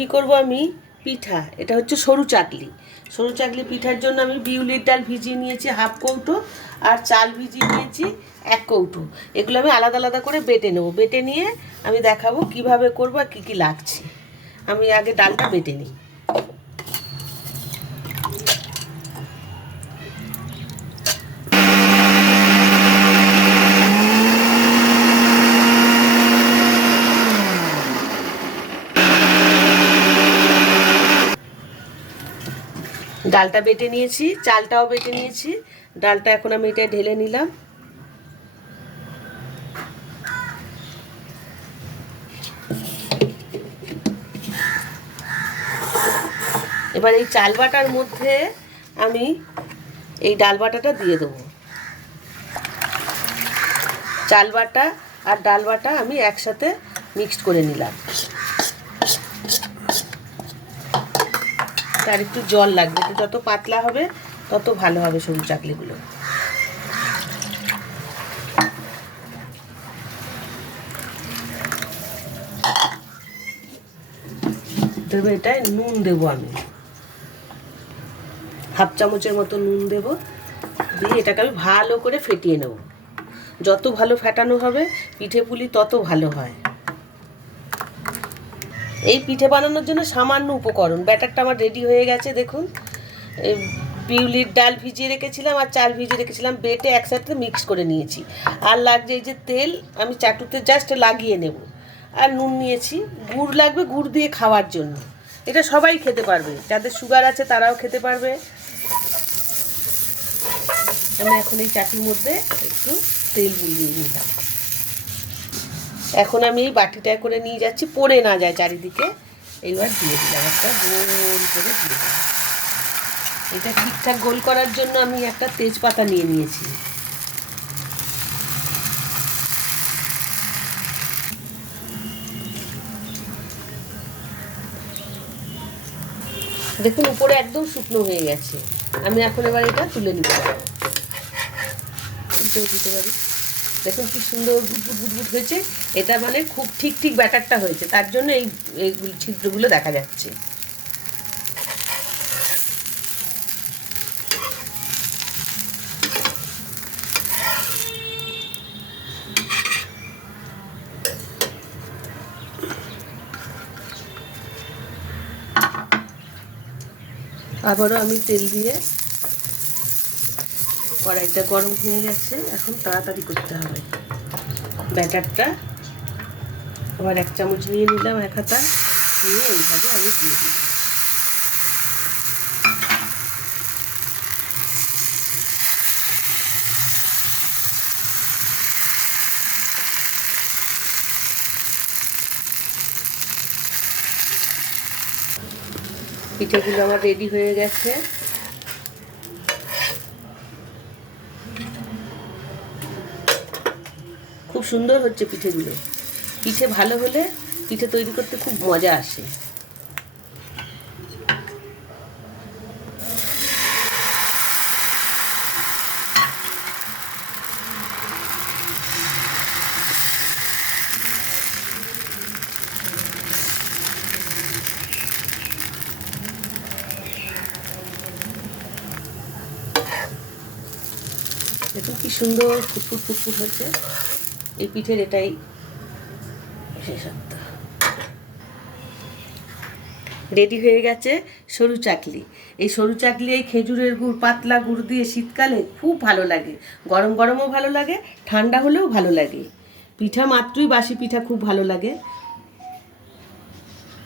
কি করব আমি পিঠা। এটা হচ্ছে সরু চাকলি। সরু চাকলি পিঠার জন্য আমি বিউলির ডাল ভিজিয়ে নিয়েছি হাফ কৌটো, আর চাল ভিজিয়ে নিয়েছি 1 কৌটো। এগুলো আমি আলাদা আলাদা করে বেটে নেব। বেটে নিয়ে আমি দেখাবো কিভাবে করব আর কী কী লাগছে। আমি আগে ডালটা বেটে নিই। ডালটা বেটে নিয়েছি, চালটাও বেটে নিয়েছি। ডালটা এখন আমি এটা ঢেলে নিলাম। এবার এই চাল বাটার মধ্যে আমি এই ডাল বাটাটা দিয়ে দেবো। চাল বাটা আর ডাল বাটা আমি একসাথে মিক্সড করে নিলাম। তার একটু জল লাগবে, যত পাতলা হবে তত ভালো হবে সরু চাকলিগুলো। তবে এটায় নুন দেবো আমি, হাফ চামচের মতো নুন দেবো। দিয়ে এটাকে আমি ভালো করে ফেটিয়ে নেব। যত ভালো ফেটানো হবে পিঠে পুলি তত ভালো হয়। এই পিঠে বানানোর জন্য সামান্য উপকরণ। ব্যাটারটা আমার রেডি হয়ে গেছে দেখুন। বিউলির ডাল ভিজিয়ে রেখেছিলাম আর চাল ভিজিয়ে রেখেছিলাম, বেটে একসাথে মিক্স করে নিয়েছি। আর লাগছে এই যে তেল, আমি চাটুতে জাস্ট লাগিয়ে নেব। আর নুন নিয়েছি, গুড় লাগবে গুড় দিয়ে খাওয়ার জন্য। এটা সবাই খেতে পারবে, যাদের সুগার আছে তারাও খেতে পারবে। আমি এখন এই চাটুর মধ্যে একটু তেল বুলিয়ে নিলাম। এখন আমি এই বাটিটা করে নিয়ে যাচ্ছি, পড়ে না যায় চারিদিকে। এইবার দিয়ে দিলাম, একটা গোল করে দিয়ে দিলাম। এটা ঠিকঠাক গোল করার জন্য আমি একটা তেজপাতা নিয়ে নিয়েছি। দেখুন উপরে একদম শুকনো হয়ে গেছে। আমি এখন এবার এটা তুলে নিতে পারবো, দিতে পারি। দেখুন কি সুন্দর বুটবুট বুটবুট হয়েছে। এটা মানে খুব ঠিক ঠিক ব্যাটারটা হয়েছে, তার জন্য এই ছিদ্রগুলো দেখা যাচ্ছে। আবারও আমি তেল দিয়ে, কড়াইটা গরম হয়ে গেছে, এখন তাড়াতাড়ি করতে হবে। ব্যাটারটা আবার 1 চামচ নিয়ে নিলাম, 1 হাতা নিয়ে এইভাবে আমি দিয়ে দিলাম। পিঠেগুলো আমার রেডি হয়ে গেছে। খুব সুন্দর হচ্ছে পিঠেগুলো। পিঠে ভালো হলে পিঠে তৈরি করতে খুব মজা আসে। দেখুন কি সুন্দর ফুটফুট ফুটফুট হচ্ছে। এই পিঠের এটাই বিশেষত্ব। রেডি হয়ে গেছে সরু চাকলি। এই সরু চাকলি এই খেজুরের গুড়, পাতলা গুড় দিয়ে শীতকালে খুব ভালো লাগে। গরম গরমও ভালো লাগে, ঠান্ডা হলেও ভালো লাগে। পিঠা মাত্রই বাসি পিঠা খুব ভালো লাগে।